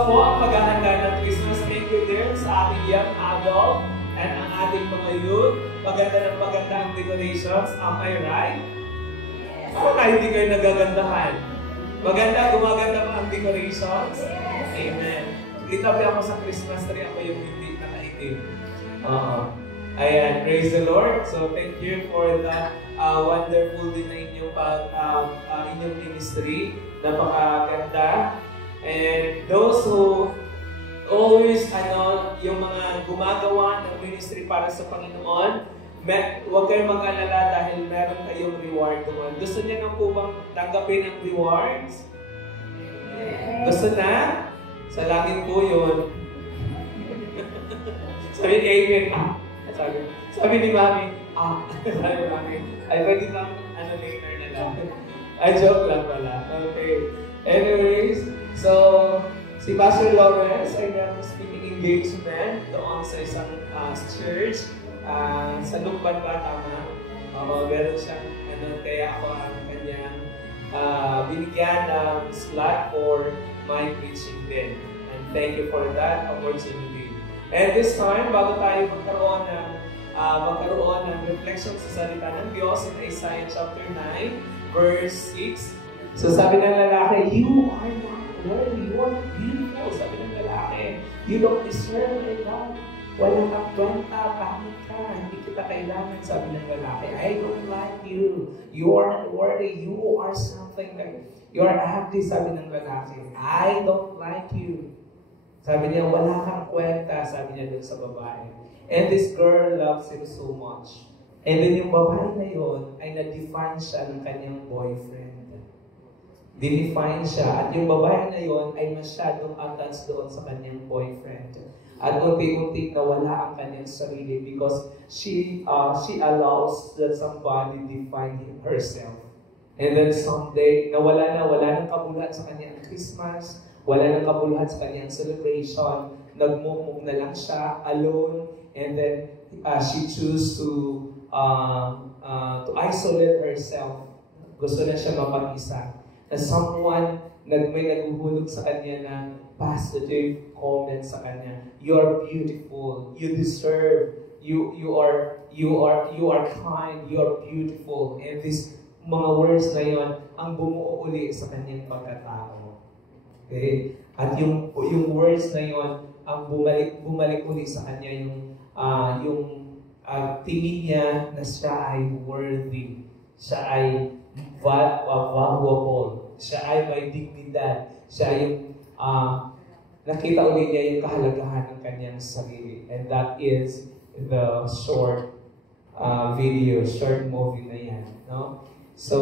Kamusta po ang paghahanda ng Christmas? Thank you din sa ating young adult and ang ating mga youth. Maganda ng maganda ang decorations. Am I right? Yes. Baka hindi kayo nagagandahan. Maganda, gumaganda pa ang decorations? Yes. Amen. Itabi ako sa Christmas tree, ako yung hindi nakaitim. Ayan, praise the Lord. So thank you for the wonderful din na inyong ministry. Napakaganda. And those who always, yung mga gumagawa ng ministry para sa Panginoon, huwag kayong mag-alala dahil meron kayong reward doon. Gusto niya na po bang tanggapin ang rewards? Gusto na? Sa langit po yun. Sabi ni Amen, sabi ni Mami, sabi ni Mami, ay pwede lang, later na lang. Ay, joke lang pala. Okay. Anyways, so, si Pastor Lawrence ay meron speaking engagement doon sa isang church sa Lukban ba, tama? Meron siyang, kaya ako ang kanyang binigyan ng slot for my preaching din. And thank you for that opportunity. And this time, bago tayo magkaroon ng reflection sa salita ng Diyos in Isaiah chapter 9, verse 6. So sabi ng lalaki, you are not worthy, you are beautiful. Sabi ng lalaki, you don't deserve my love. Wala kang kwenta, pangit ka, hindi kita kailangan. Sabi ng lalaki, I don't like you. You are not worthy, you are something like, you are ugly. Sabi ng lalaki, I don't like you. Sabi niya, wala kang kwenta, sabi niya dun sa babae. And this girl loves him so much. And then yung babae na yun ay na-define siya ng kanyang boyfriend. Dinefine siya. At yung babae na yun ay masyadong attached doon sa kanyang boyfriend. At unti-unti nawala ang kanyang sarili because she allows that somebody define herself. And then someday, wala nang kabuluhan sa kanyang Christmas, wala nang kabuluhan sa kanyang celebration, nagmumug na lang siya, alone, and then she choose to isolate herself. Gusto na siya mapag-isa. Na someone may naguhulog sa kanya ng positive comment sa kanya. You are beautiful. You deserve. You are kind. You are beautiful. And these mga words na yon ang bumuo uli sa kanyang pagkatao. Okay? At yung words na yon ang bumalik uli sa kanya yung tingin niya na siya ay worthy. Siya ay valuable. Siya ay may dignidad. Siya yung nakita ulit niya yung kahalagahan ng kanyang sarili. And that is the short movie na yan. No? So,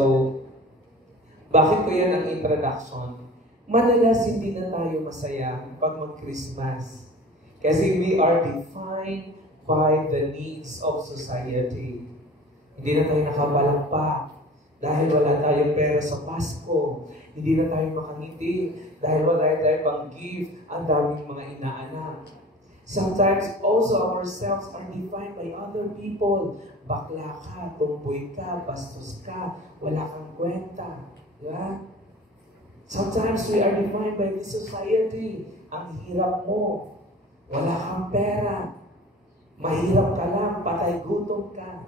bakit ko yan ang introduction? Madalas hindi na tayo masaya pag mag-Christmas. Kasi we are defined by the needs of society. Hindi na tayo nakabalakpak. Dahil wala tayong pera sa Pasko, hindi na tayo makangiti. Dahil wala tayong pang-gift, ang daming mga inaanak. Sometimes also ourselves are defined by other people. Bakla ka, tumboy ka, bastos ka, wala kang kwenta. Diba? Sometimes we are defined by this society. Ang hirap mo, wala kang pera, mahirap ka lang, patay gutom ka.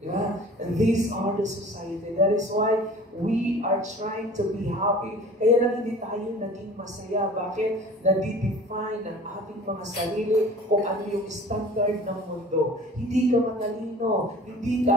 Yeah? And these are the society. That is why we are trying to be happy. Kaya lang hindi tayo naging masaya. Bakit? Nadidefine ang ating mga sarili kung ano yung standard ng mundo. Hindi ka matalino, hindi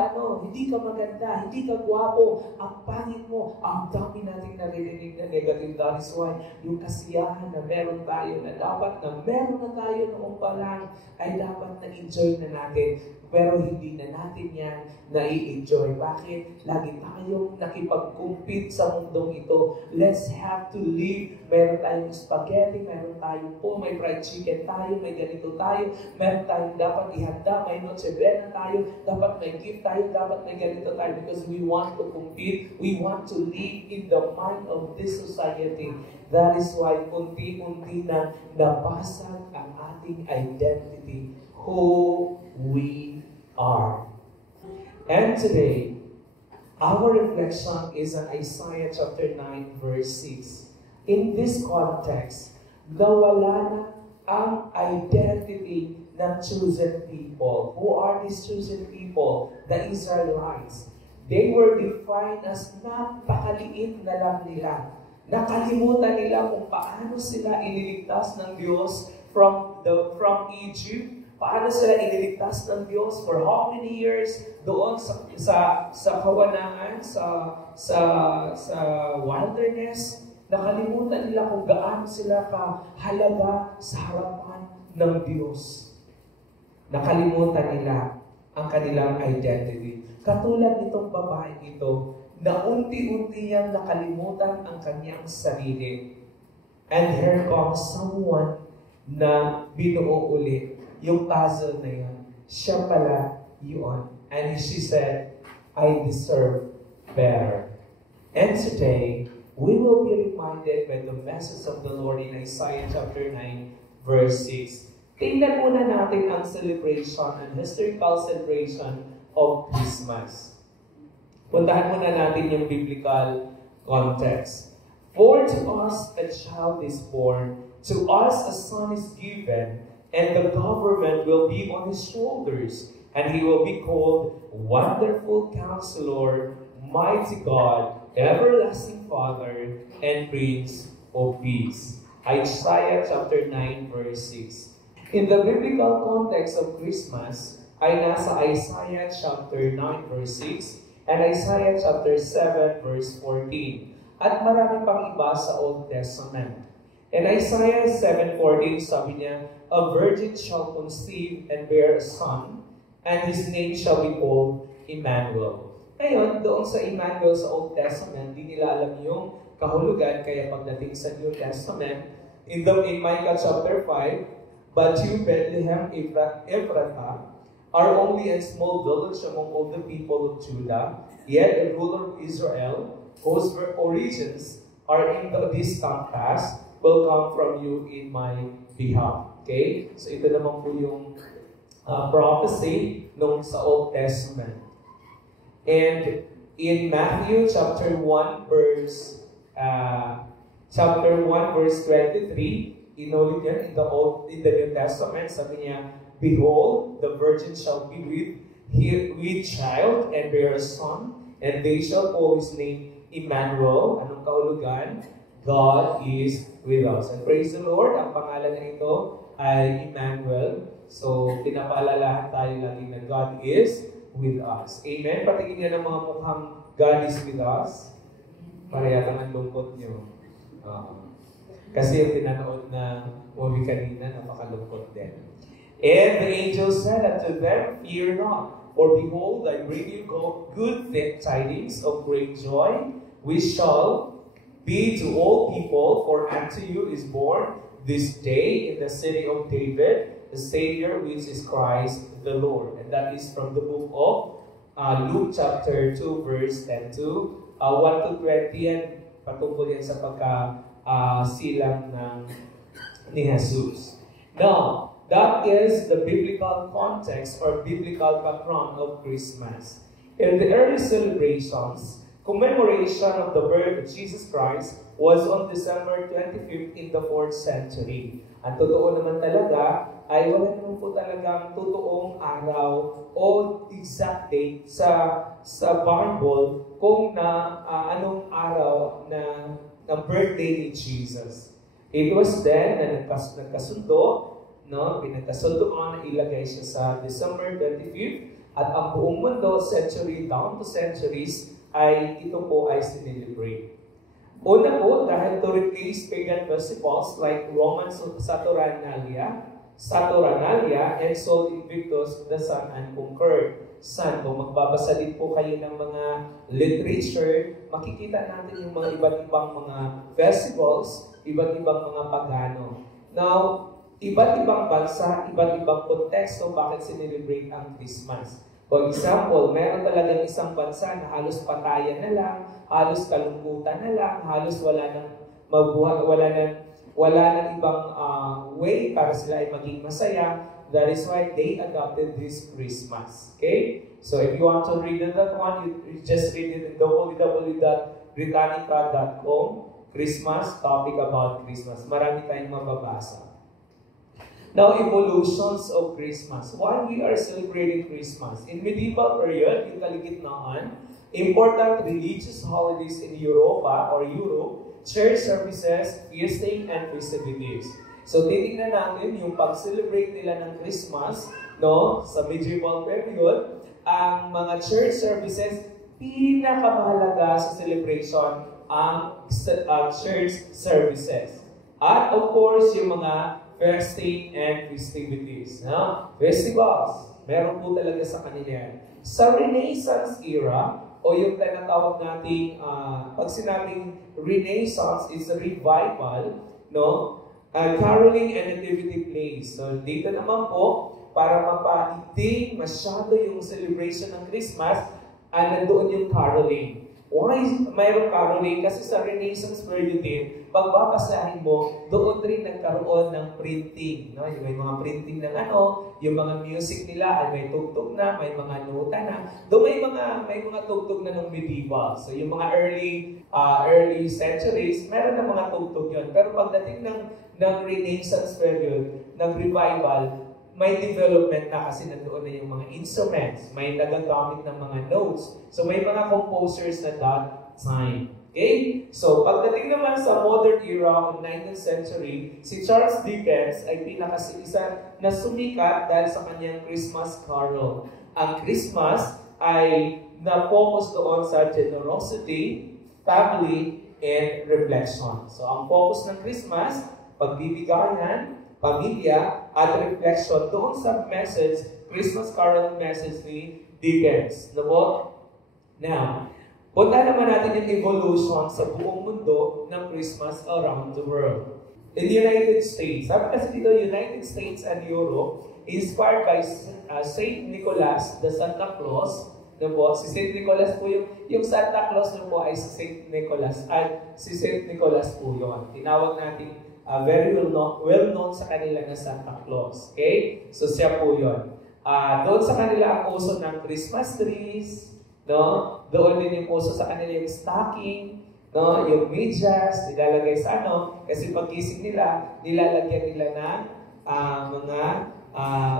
ka maganda, hindi ka gwapo, ang pangit mo, ang dami nating naririnig na negative. That is why yung kasiyahan na meron tayo na dapat na meron na tayo noong pa lang ay dapat na-enjoy na natin. Pero hindi na natin yan na-i-enjoy. Bakit? Lagi tayong nakipag-compete sa mundong ito. Let's have to live. Meron tayong spaghetti, meron tayong may fried chicken tayo, may ganito tayo, meron tayong dapat ihanda, may noche buena tayo, dapat may gift tayo, dapat may ganito tayo because we want to compete. We want to live in the mind of this society. That is why unti-unti na nabasag ang ating identity. Who we are. And today, our reflection is on Isaiah chapter 9, verse 6. In this context, nawala na ang identity ng chosen people. Who are these chosen people? The Israelites. They were defined as napakaliit na lang nila. Nakalimutan nila kung paano sila iniligtas ng Diyos from Egypt. Paano sila iniligtas ng Diyos for how many years doon sa kawanangan, sa wilderness. Nakalimutan nila kung gaano sila kahalaga sa harapan ng Diyos. Nakalimutan nila ang kanilang identity. Katulad nitong babae ito, na unti-unti niyang nakalimutan ang kanyang sarili. And here comes someone na binuo ulit yung puzzle na yun. Siya pala yun. And she said, I deserve better. And today, we will be reminded by the message of the Lord in Isaiah chapter 9, verse 6. Tingnan muna natin ang celebration, ang historical celebration of Christmas. Puntahan muna natin yung biblical context. For to us a child is born, to us a son is given, and the government will be on his shoulders, and he will be called Wonderful Counselor, Mighty God, Everlasting Father, and Prince of Peace. Isaiah chapter 9, verse 6. In the biblical context of Christmas, ay nasa Isaiah chapter 9, verse 6, and Isaiah chapter 7, verse 14. At marami pang iba sa Old Testament. In Isaiah 7:14, sabi niya, a virgin shall conceive and bear a son, and his name shall be called Emmanuel. Ngayon, doon sa Emmanuel sa Old Testament, di nila alam yung kahulugan, kaya pagdating sa New Testament, in Micah chapter 5, but you, Bethlehem Ephrathah, are only a small village among all the people of Judah, yet a ruler of Israel, whose origins are in the distant past, will come from you in my behalf. Okay? So ito naman po yung prophecy nung sa Old Testament. And in Matthew chapter 1 verse 23, inulit yan in the New Testament, sabi niya, behold, the virgin shall be with child and bear a son, and they shall call his name Emmanuel. Anong kahulugan? God is with us. And praise the Lord, ang pangalan na ito ay Emmanuel. So, pinapaalalahan tayo lagi na God is with us. Amen? Patingin niya ng mga mukhang God is with us. Pareha lang ang lungkot niyo. Kasi yung pinanood na movie kanina, napakalungkot din. And the angel said unto them, fear not, for behold, I bring you good tidings of great joy, which shall be to all people, for unto you is born this day in the city of David, the Savior, which is Christ the Lord. And that is from the book of Luke chapter 2, verse 10 to 1 to 20, and patungkol yan sa silang ni Jesus. Now, that is the biblical context or biblical background of Christmas. In the early celebrations, commemoration of the birth of Jesus Christ was on December 25th in the 4th century. Ang totoo naman talaga ay wala naman po talagang totoong araw o exact date sa Bible kung anong araw ng birthday ni Jesus. It was then na nagkasundo, pinagkasundoan na ilagay siya sa December 25th, at ang buong mundo, century down to centuries, ay ito po ay sinelebrate. Una po, dahil to replace pagan festivals like Roman Saturnalia, and Sol Invictus, the Sun and Conquered. Sun, kung magbabasa din po kayo ng mga literature, makikita natin yung mga iba't ibang mga festivals, iba't ibang mga pagano. Now, iba't ibang bansa, iba't ibang konteksto bakit sinelebrate ang Christmas. For example, meron talagang isang bansa na halos patayan na lang, halos kalungkutan na lang, halos wala nang ibang way para sila ay maging masaya. That is why they adopted this Christmas. Okay? So if you want to read that one, you just read it in www.britannica.com. Christmas, topic about Christmas. Marami tayong mababasa. Now, evolutions of Christmas. Why we are celebrating Christmas? In medieval period, yung kaligitnaan, important religious holidays in Europa or Europe, church services, feasting, and festivities. So, titingnan natin yung pag-celebrate nila ng Christmas, no, sa medieval period, ang mga church services, pinakamahalaga sa celebration ang church services. At of course, yung mga feasting and festivities. No? Festivals, meron po talaga sa kanila. Sa Renaissance era, o yung tinatawag nating, pag sinabing Renaissance is a revival, no? Caroling and nativity plays. So dito naman po, para mapaigting masyado yung celebration ng Christmas, nandoon yung caroling. Why mayroong caroling? Kasi sa Renaissance period din, pagbabasahin mo, doon rin nagkaroon ng printing. No? Yung may mga printing ng yung mga music nila ay may tugtog na, may mga nota na. Doon may mga tugtog na ng medieval. So yung mga early centuries, meron na mga tugtog yun. Pero pagdating ng Renaissance period, ng revival, may development na kasi nandoon na yung mga instruments, may nagagamit ng mga notes. So may mga composers na that time. Okay? So pagdating naman sa modern era of 19th century, si Charles Dickens ay pinakasiisa na sumikat dahil sa kanyang Christmas Carol. Ang Christmas ay na-focus doon sa generosity, family, and reflection. So ang focus ng Christmas, pagbibigayan, pamilya, at reflection doon sa message, Christmas Carol message ni Dickens. Now, punta naman natin yung evolution sa buong mundo ng Christmas around the world. In the United States, sabi kasi dito, United States and Europe, inspired by Saint Nicholas, the Santa Claus. Si Saint Nicholas po yung Santa Claus po ay si Saint Nicholas. At si Saint Nicholas po yun. Tinawag natin very well-known sa kanila na Santa Claus. Okay? So siya po yun. Doon sa kanila ang uso ng Christmas trees, no? Doon din yung uso sa kanila yung stocking, no? Yung medyas, nilalagay sa kasi pagkising nila, nilalagyan nila ng mga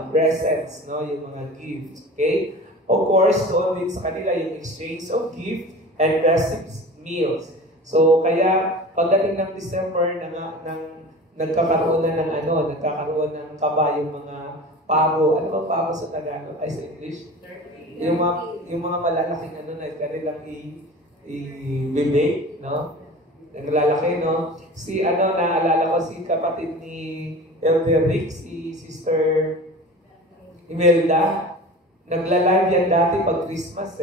presents, no? Yung mga gifts. Okay? Of course, doon din sa kanila yung exchange of gift and festive meals. So, kaya, pagdating ng December, nagkakaroon na nagkakaroon ng kabayong mga pabo. Ano ba pabo sa Tagalog? Ay, sa English? Yung mga malalaking na kanilang i-bibig, no? Naglalaki, no? Naalala ko si kapatid ni Elder Rick, si Sister Imelda. Naglalive yan dati pag Christmas,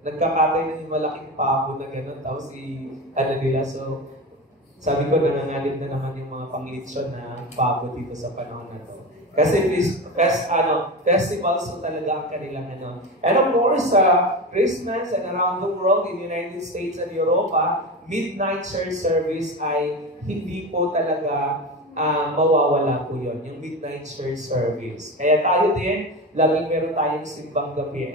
nagkakatay na yung malaking pabo na gano'n. Tapos nila. So, sabi ko, nangangalip na naman yung mga panglitsyon na pabo dito sa panahon na to. Kasi festivals so talaga ang kanilang And of course, Christmas and around the world in the United States and Europa, midnight church service ay hindi po talaga mawawala po yun, yung midnight church service. Kaya tayo din, laging meron tayong simbang gabi.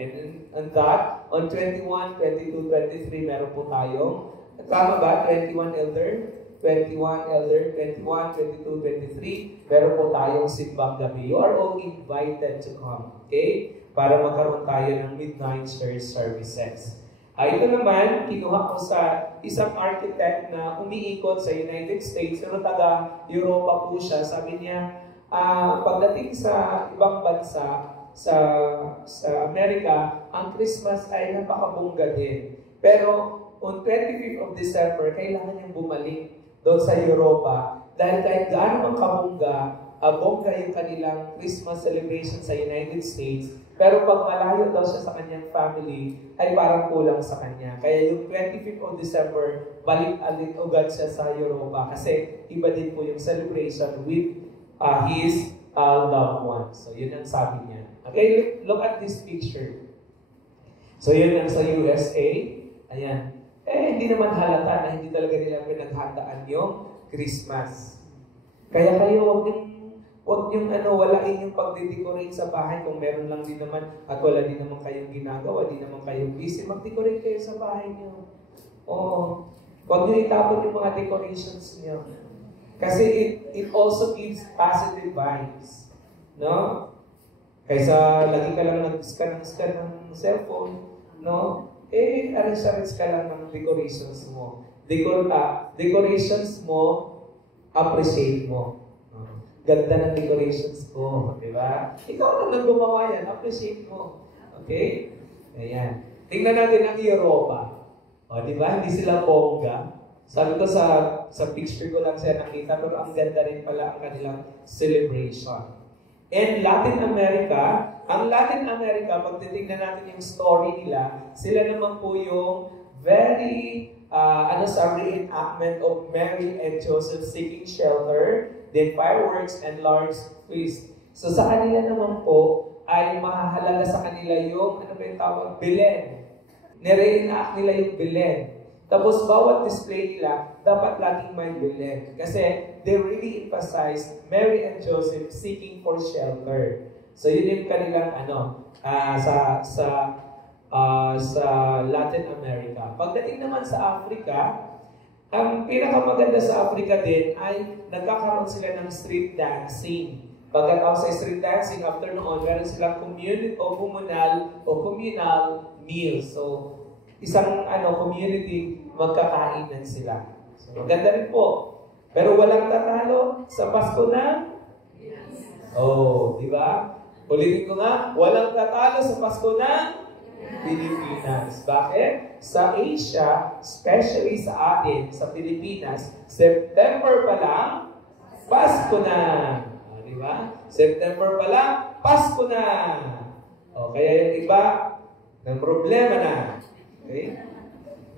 And that, on 21, 22, 23, meron po tayong, tama ba? 21 elder, 22, 23, meron po tayong simbang gabi. You are all invited to come, okay? Para magkaroon tayo ng midnight church services. Ito naman, kinuha ko sa isang architect na umiikot sa United States, pero taga-Europa po siya. Sabi niya, pagdating sa ibang bansa, sa Amerika, ang Christmas ay napakabongga din. Pero on 25th of December, kailangan niyang bumalik doon sa Europa. Dahil kahit gaano mang kabongga, bongga yung kanilang Christmas celebration sa United States, pero pag malayo daw siya sa kanyang family, ay parang kulang sa kanya. Kaya yung 25th of December, balik-alit ugad siya sa Europa kasi iba din po yung celebration with his loved ones. So yun ang sabi niya. Okay, look at this picture. So yun ang sa USA. Ayan. Hindi naman halata na hindi talaga nila pinaghandaan yung Christmas. Kaya kayo, huwag yung walain yung pagde-decorate sa bahay kung meron lang din naman at wala din naman kayong ginagawa, di naman kayong busy, mag-decorate kayo sa bahay niyo. Oo. Huwag niyo itapon yung mga decorations niyo. Kasi it also gives positive vibes. No? Kaysa lagi ka lang nag-scan ng cellphone, no? Arrange ka lang ng decorations mo. Decorations mo, appreciate mo. Ganda ng decorations ko, di ba? Ikaw lang gumawa yan, appreciate mo. Okay? Ayan. Tingnan natin ang Europa. O, di ba? Hindi sila bongga. Sabi ko sa picture ko lang siya nakita, pero ang ganda rin pala ang kanilang celebration. And Latin America, ang Latin America, pag titignan natin yung story nila, sila naman po yung very, reenactment of Mary and Joseph seeking shelter, then fireworks and large feast. So sa kanila naman po, ay mahalaga sa kanila yung, Belen. Nire-enact nila yung Belen. Tapos bawat display nila, dapat laging may Belen. Kasi they really emphasize Mary and Joseph seeking for shelter. So yun yung kanilang sa Latin America. Pagdating naman sa Africa, ang pinakamaganda sa Africa din ay nagkakaroon sila ng street dancing. Pagkatapos sa street dancing, after noon, meron silang communal meal. So, isang community, magkakainan sila. So, maganda rin po. Pero walang tatalo sa Pasko na? Di ba? Ulitin ko nga, walang tatalo sa Pasko na Pilipinas. Bakit? Sa Asia, especially sa atin, sa Pilipinas, September pa lang, Pasko na. Di ba? September pa lang, Pasko na. Kaya yung iba, ng problema na. Okay?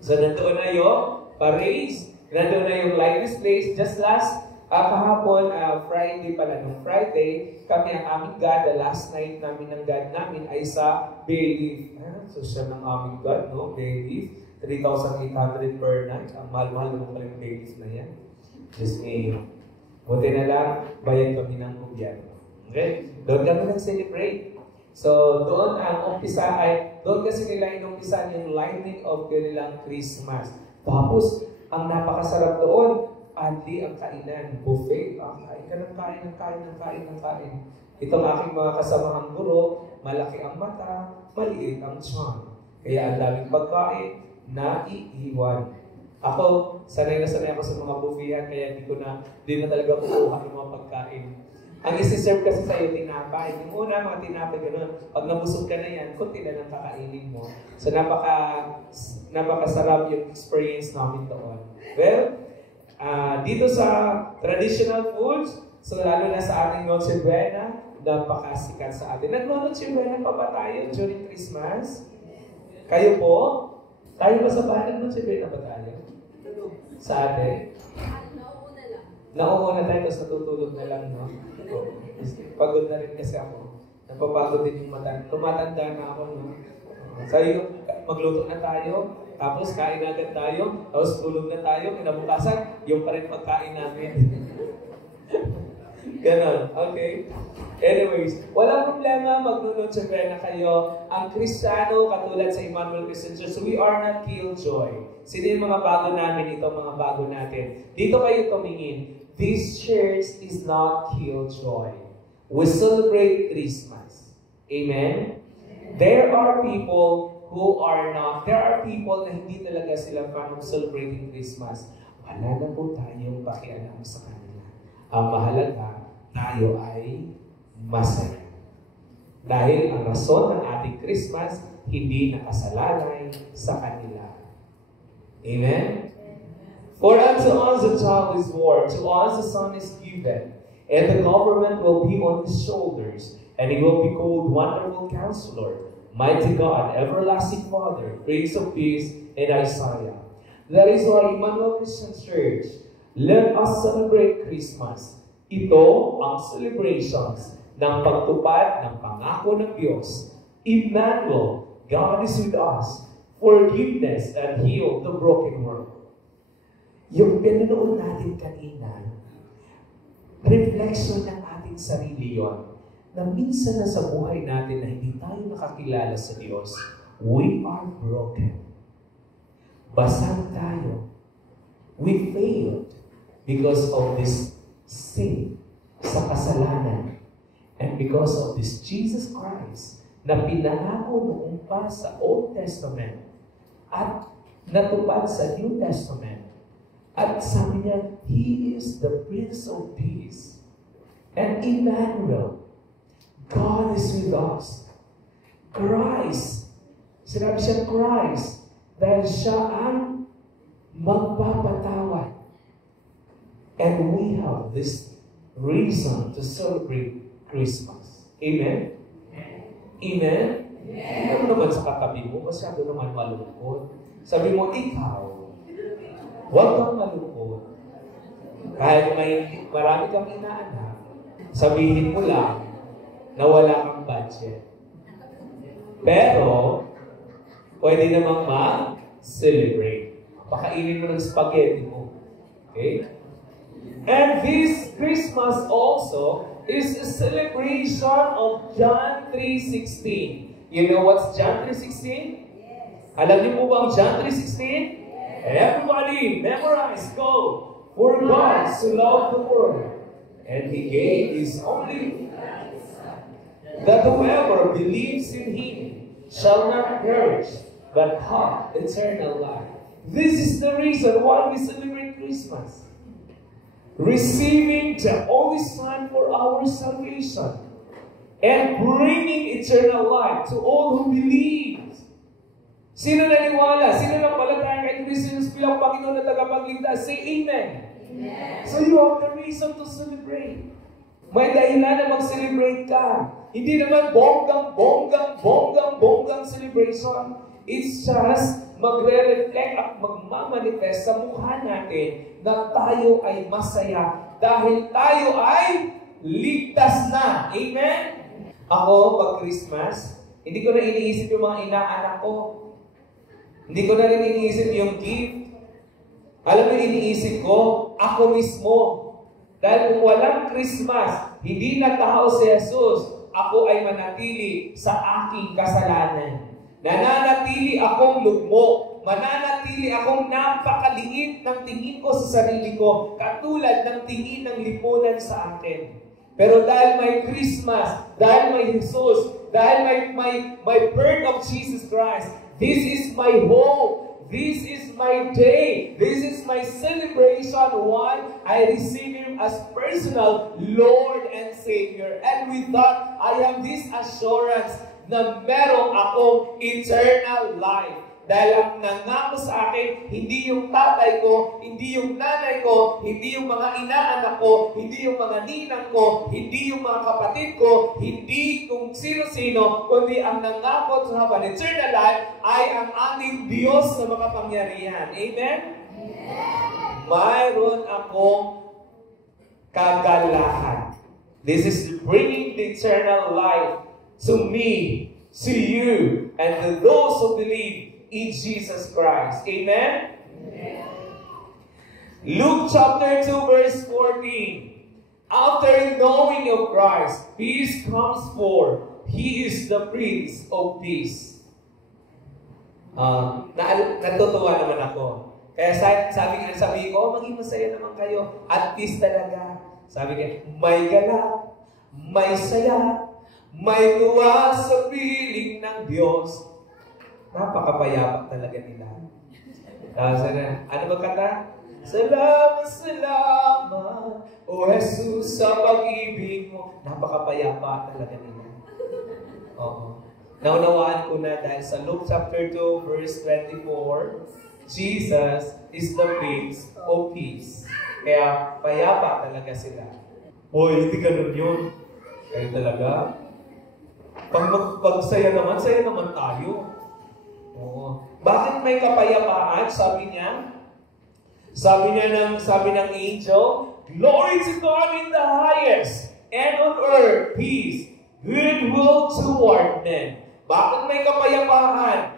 So, nandoon na yung parades, nandoon na yung light displays. Just kahapon, Friday pala, nung Friday, kami ang aming God, the last night namin ng God namin ay sa Bayleaf. So, siya ng aming God, no? Bayleaf. 3,800 per night. Ang mahal-mahal naman pala yung Bayleaf na yan. Just me. Buti na lang, bayad kami ng gobyerno. Okay? Doon kami nag-celebrate. So, doon kasi nila inumpisan yung lighting of kanilang Christmas. Tapos, ang napakasarap doon, adli ang kainan, buffet. Kain ka ng kain. Itong aking mga kasamahang guro, malaki ang mata, maliit ang tiyan. Kaya ang daming pagkain, naiiwan. Ako, sanay ako sa mga buffetan, kaya di na talaga kukuha ng mga pagkain. Ang isi-serve kasi sa'yo, tinapay. Yung una, mga tinapay, gano'n. Pag nabusog ka na yan, kunti na lang kakainin mo. So, napakasarap yung experience namin doon. Well, dito sa traditional foods, so lalo na sa ating Noche Buena, napakasikat sa atin. Nag-Noche Buena pa ba tayo during Christmas? Kayo po? Tayo ba sa bahay Noche Buena ba tayo? Sa atin? Nauuna tayo, tapos natutulog na lang, no? Pagod na rin kasi ako. Napapagod din yung mata. Tumatanda na ako, no? Sa'yo, magluto na tayo, tapos kain agad tayo, tapos tulog na tayo, kinabukasan, yung pa rin pagkain namin. Ganon, okay? Anyways, walang problema, magnunod-Noche Buena kayo. Ang Kristiyano, katulad sa Emmanuel Christian Church, we are not killjoy. Sino yung mga bago namin, ito mga bago natin. Dito kayo tumingin. This church is not killjoy. We celebrate Christmas. Amen? There are people na hindi talaga sila fan of celebrating Christmas. Wala na po tayong pakialam sa kanila. Ang mahalaga, tayo ay masaya. Dahil ang rason ng ating Christmas, hindi nakasalalay sa kanila. Amen? For unto us a child is born, to us a son is given, and the government will be on his shoulders, and he will be called Wonderful Counselor, Mighty God, Everlasting Father, Prince of Peace, and Isaiah. That is why Emmanuel Christian Church, let us celebrate Christmas. Ito ang celebrations ng pagtupad ng pangako ng Diyos. Emmanuel, God is with us. Forgiveness and heal the broken world. Yung pinanood natin kanina, reflection ng ating sarili yon, na minsan na sa buhay natin na hindi tayo nakakilala sa Diyos, we are broken. Basag tayo. We failed because of this sin sa kasalanan. And because of this Jesus Christ na pinangako noong pa sa Old Testament at natupad sa New Testament. At sabi niya, He is the Prince of Peace. And Emmanuel, God is with us. Christ, sinabi siya Christ, dahil siya ang magpapatawad. And we have this reason to celebrate Christmas. Amen? Amen? Ano naman sa katabi mo, masyado naman malungkot. Sabi mo, ikaw, huwag kang malungkot. Kahit marami kang inaanak, sabihin mo lang na wala kang budget. Pero, pwede namang mag-celebrate. Pakainin mo ng spaghetti mo. Okay? And this Christmas also is a celebration of John 3:16. You know what's John 3:16? Yes. Alam niyo po bang John 3:16? Yes. Everybody, memorize, go. For God so loved the world, and He gave His only Son, that whoever believes in Him shall not perish, but have eternal life. This is the reason why we celebrate Christmas. Receiving the only Son for our salvation and bringing eternal life to all who believe. Sino naniwala? Sino nampalataya kay Kristo bilang Panginoon at tagapagligtas? Say Amen. Amen. So you have the reason to celebrate. May dahilan na mag-celebrate ka. Hindi naman bonggang celebration. It's just magre-reflect at magmamanifest sa mukha natin na tayo ay masaya dahil tayo ay ligtas na. Amen? Ako, pag Christmas, hindi ko na iniisip yung mga inaanak ko. Hindi ko na rin iniisip yung gift. Alam mo, iniisip ko, ako mismo. Dahil kung walang Christmas, hindi nagtao si Jesus, ako ay manatili sa aking kasalanan. Nananatili akong lugmo. Mananatili akong napakaliit ng tingin ko sa sarili ko, katulad ng tingin ng lipunan sa akin. Pero dahil may Christmas, dahil may Jesus, dahil may birth of Jesus Christ, this is my hope. This is my day. This is my celebration. Why? I receive Him as personal Lord and Savior. And with that, I have this assurance na merong akong eternal life. Dahil ang nangako sa akin, hindi yung tatay ko, hindi yung nanay ko, hindi yung mga inaanak ko, hindi yung mga ninang ko, hindi yung mga kapatid ko, hindi kung sino-sino, kundi ang nangako sa habang eternal life ay ang ating Diyos na makapangyarihan. Amen? Amen. Mayroon akong kagalahan. This is bringing the eternal life to me, to you, and to those who believe in Jesus Christ. Amen? Amen. Luke chapter 2 verse 14. After knowing of Christ, peace comes forth. He is the Prince of Peace. Natutuwa naman ako. Kaya sabi ko, maging masaya naman kayo. At peace talaga. Sabi ko, may galak, may saya, may tuwa sa piling ng Diyos. Napakapayapa talaga nila. Ano ba kata? Salamat, salamat, O Jesus, sa pag-ibig mo. Napakapayapa talaga nila. Oo. Naunawaan ko na dahil sa Luke chapter 2, verse 24, Jesus is the Prince of Peace. Kaya payapa talaga sila. Hoy, hindi ganun yun. Kaya talaga. Pag saya naman tayo. Oo. Bakit may kapayapaan? Sabi ng angel, glory to God in the highest, and on earth peace, goodwill toward men. Bakit may kapayapaan?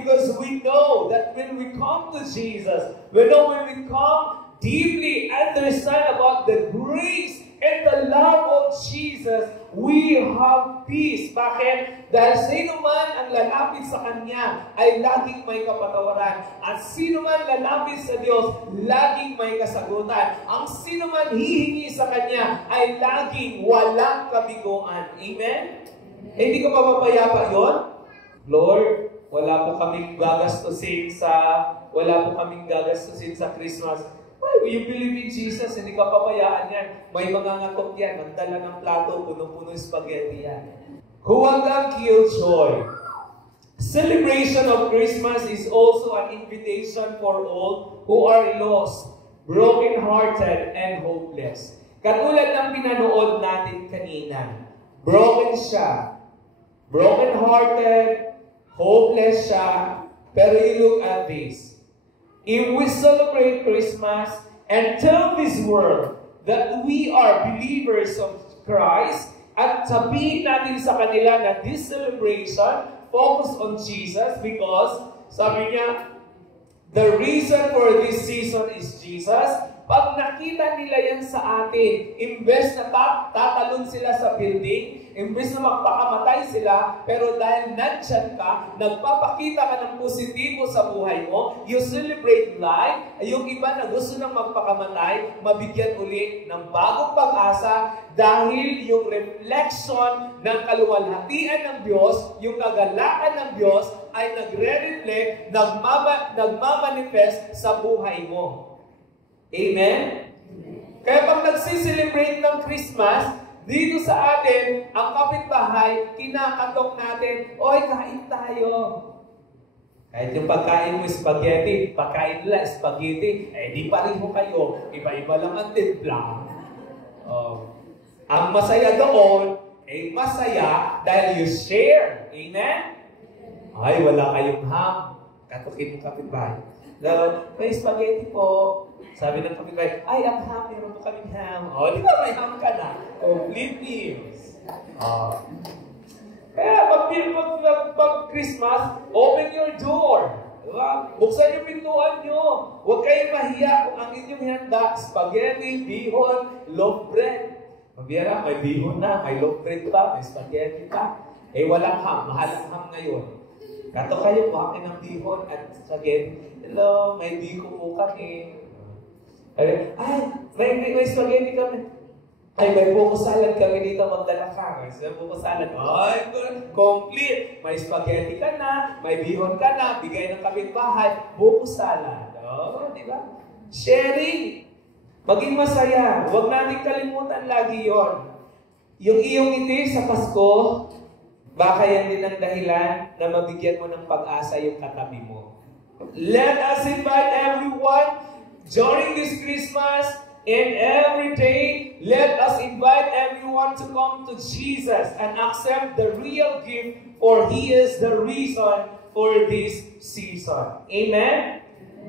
Because we know that when we come to Jesus, when we come deeply understand about the grace In the love of Jesus, we have peace. Bakit? Dahil sino man ang lalapit sa Kanya ay laging may kapatawaran. At sino man lalapit sa Diyos, laging may kasagutan. Ang sino man hihingi sa Kanya ay laging walang kabiguan. Amen? Hindi ko mapapayapa yun? Lord, wala po kaming gagastusin sa Christmas. Ay, you believe in Jesus, hindi ka pabayaan yan. May mga ngatok yan, magdala ng plato, punong-puno spaghetti yan. Huwag kang kill joy. Celebration of Christmas is also an invitation for all who are lost, broken-hearted, and hopeless. Katulad ng pinanood natin kanina, broken siya, broken-hearted, hopeless siya, pero you look at this. If we celebrate Christmas and tell this world that we are believers of Christ, at sabihin natin sa kanila na this celebration focus on Jesus because, sabi niya, the reason for this season is Jesus. Pag nakita nila yan sa atin, imbes na tatalon sila sa building, imbes na magpakamatay sila, pero dahil nandyan ka, nagpapakita ka ng positibo sa buhay mo, you celebrate life, yung iba na gusto nang magpakamatay, mabigyan ulit ng bagong pag-asa dahil yung reflection ng kaluwalhatian ng Diyos, yung kagalakan ng Diyos ay nagre-reflect, nagmamanifest sa buhay mo. Amen? Kaya pag nagsiselebrate ng Christmas, dito sa atin, ang kapitbahay, kinakatok natin, oy, kain tayo. Kahit yung pagkain mo spaghetti, pagkain nila spaghetti, di pareho kayo. Iba-iba lang ang timpla. Ang masaya doon, masaya dahil you share. Amen? Ay, wala kayong ham. Katukin mo kapitbahay. May spaghetti po. Sabi ng kapitbahay, ay, ang ham, meron po kaming ham. Di ba may ham ka na? Complete meals. Kaya pag Christmas, open your door. Diba? Buksan yung pintuan nyo. Huwag kayong mahiya kung ang inyong handa, spaghetti, bihon, loaf bread. Mabiyara, may bihon na, may loaf bread pa, may spaghetti pa. Walang ham, mahal ang ham ngayon. Kato kayo, kuhakin ng bihon at spaghetti. Hello, may bihon po kami. Ay, may spaghetti kami. Ay, may buko salad kami dito, magdala ka. May buko salad. Ay, complete. May spaghetti ka na, may bihon ka na, bigay ng kapitbahay, buko salad. Di ba? Sharing. Maging masaya. Huwag natin kalimutan lagi yon. Yung iyong ngiti sa Pasko, baka yan din ang dahilan na mabigyan mo ng pag-asa yung katabi mo. Let us invite everyone during this Christmas and every day, let us invite everyone to come to Jesus and accept the real gift, for He is the reason for this season. Amen?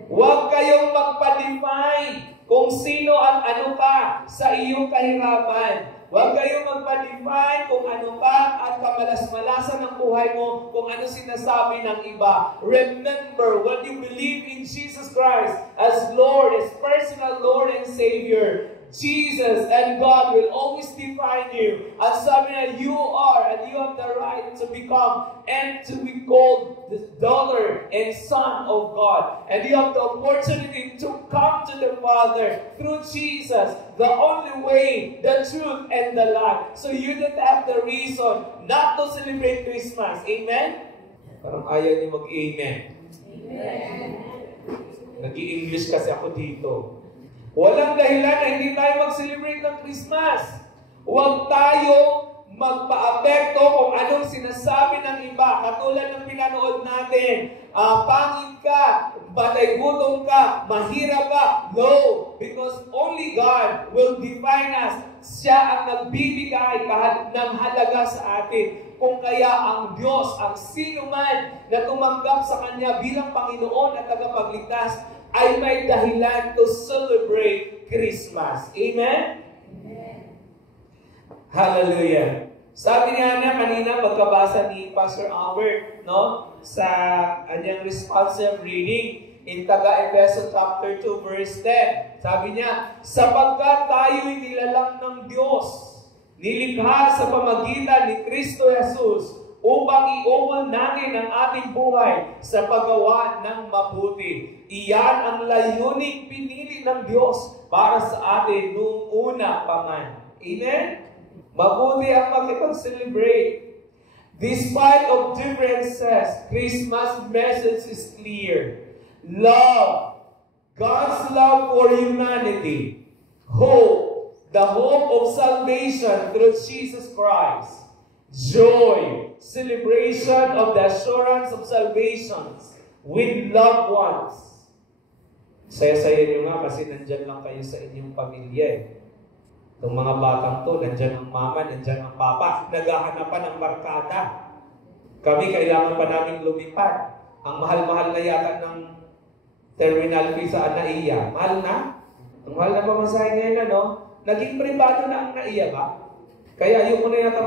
Huwag kayong magpa-define kung sino ang ano ka sa iyong kahirapan. Huwag kayong magpa-define kung ano ka at kamalas-malasan ng buhay mo kung ano sinasabi ng iba. Remember, when you believe in Jesus Christ as Lord, as personal Lord and Savior, Jesus and God will always define you as something that you are, and you have the right to become and to be called the daughter and son of God. And you have the opportunity to come to the Father through Jesus, the only way, the truth, and the life. So you don't have the reason not to celebrate Christmas. Amen? Parang ayaw niyo mag-amen. Amen. Nag-i-English kasi ako dito. Walang dahilan na hindi tayo mag-celebrate ng Christmas. Huwag tayo magpa-apekto kung anong sinasabi ng iba. Katulad ng pinanood natin, pangit ka, batay gutom ka, mahirap ka. No, because only God will define us. Siya ang nagbibigay ng halaga sa atin. Kung kaya ang Diyos, ang sino man na tumanggap sa Kanya bilang Panginoon at tagapagligtas, ay may dahilan to celebrate Christmas. Amen? Amen. Hallelujah. Sabi niya na kanina, pagkabasa ni Pastor Albert, no, sa kanyang responsive reading, in taga-Efeso chapter 2 verse 10. Sabi niya, sapagkat tayo'y nilalang ng Diyos, nilikha sa pamagitan ni Kristo Jesus, upang iungol natin ang ating buhay sa paggawa ng mabuti. Iyan ang layuning pinili ng Diyos para sa atin noong una pa man. Amen? Mabuti ang makipag-celebrate. Despite of differences, Christmas message is clear. Love, God's love for humanity. Hope, the hope of salvation through Jesus Christ. Joy, celebration of the assurance of salvation with loved ones. Saya-saya nyo nga kasi nandyan lang kayo sa inyong pamilya eh. Itong mga batang to, nandyan ang mama, nandyan ang papa, naghahanapan ng barkada. Kami, kailangan pa namin lumipad. Ang mahal-mahal na yata ng terminal fee sa Anaiya. Mahal na? Ang mahal na pamasahe ngayon, ano? Naging privado na ang Anaiya ba? Kaya ayoko na yata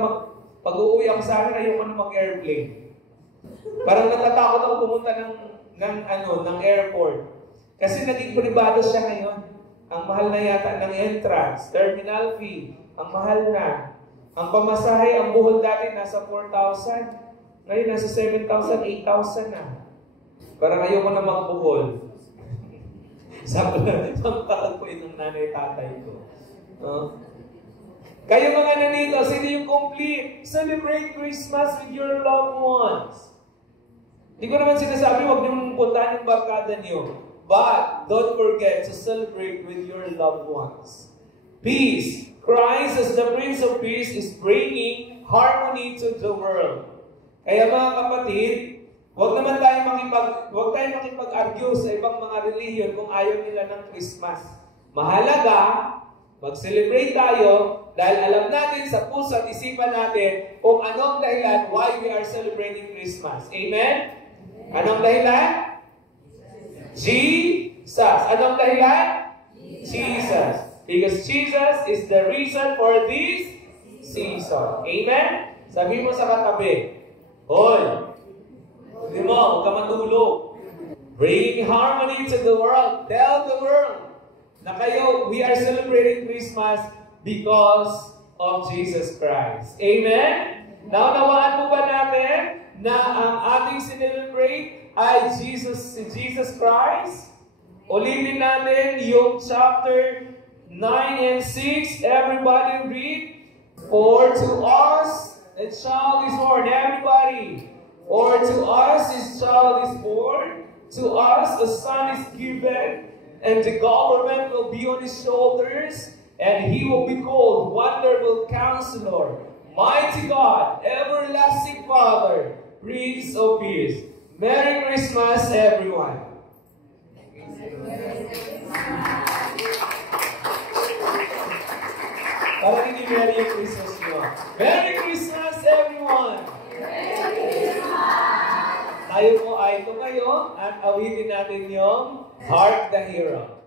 pag-uuwi ako sa akin, ayoko na mag-airplane. Parang natatakot ako pumunta ng airport. Kasi naging privado siya ngayon. Ang mahal na yata ng entrance, terminal fee, ang mahal na. Ang pamasahe, ang buhol dati nasa 4,000. Ngayon nasa 7,000, 8,000 na. Parang ayoko na magbuhol. Sabi na, sampatag po yun ng nanay-tatay ko. Kayo mga nandito, sino yung complete? Celebrate Christmas with your loved ones. Hindi ko naman sinasabi, huwag niyong puntahan yung barkada niyo. But don't forget to celebrate with your loved ones. Peace. Christ as the Prince of Peace is bringing harmony to the world. Kaya mga kapatid, huwag tayong makipag-argue sa ibang mga relihiyon kung ayaw nila ng Christmas. Mahalaga, mag-celebrate tayo dahil alam natin sa puso at isipan natin kung anong dahilan why we are celebrating Christmas. Amen? Anong dahilan? Jesus. Anong dahilan? Jesus. Because Jesus is the reason for this season. Amen? Sabi mo sa katabi, hoy, hindi mo, huwag ka matulog. Bring harmony to the world. Tell the world na kayo, we are celebrating Christmas because of Jesus Christ. Amen? Naunawaan mo ba natin na ang ating celebrate ay Jesus Christ? Ulitin natin yung chapter 9 and 6. Everybody read. For to us a child is born. Everybody. For to us his child is born. To us a son is given. And the government will be on his shoulders. And he will be called Wonderful Counselor, Mighty God, Everlasting Father, Prince of Peace. Merry Christmas, everyone. Para hindi Merry yung Christmas nyo. Merry Christmas, everyone! Merry Christmas! Tayo po ay tumayo at awitin natin yung Hark the Hero.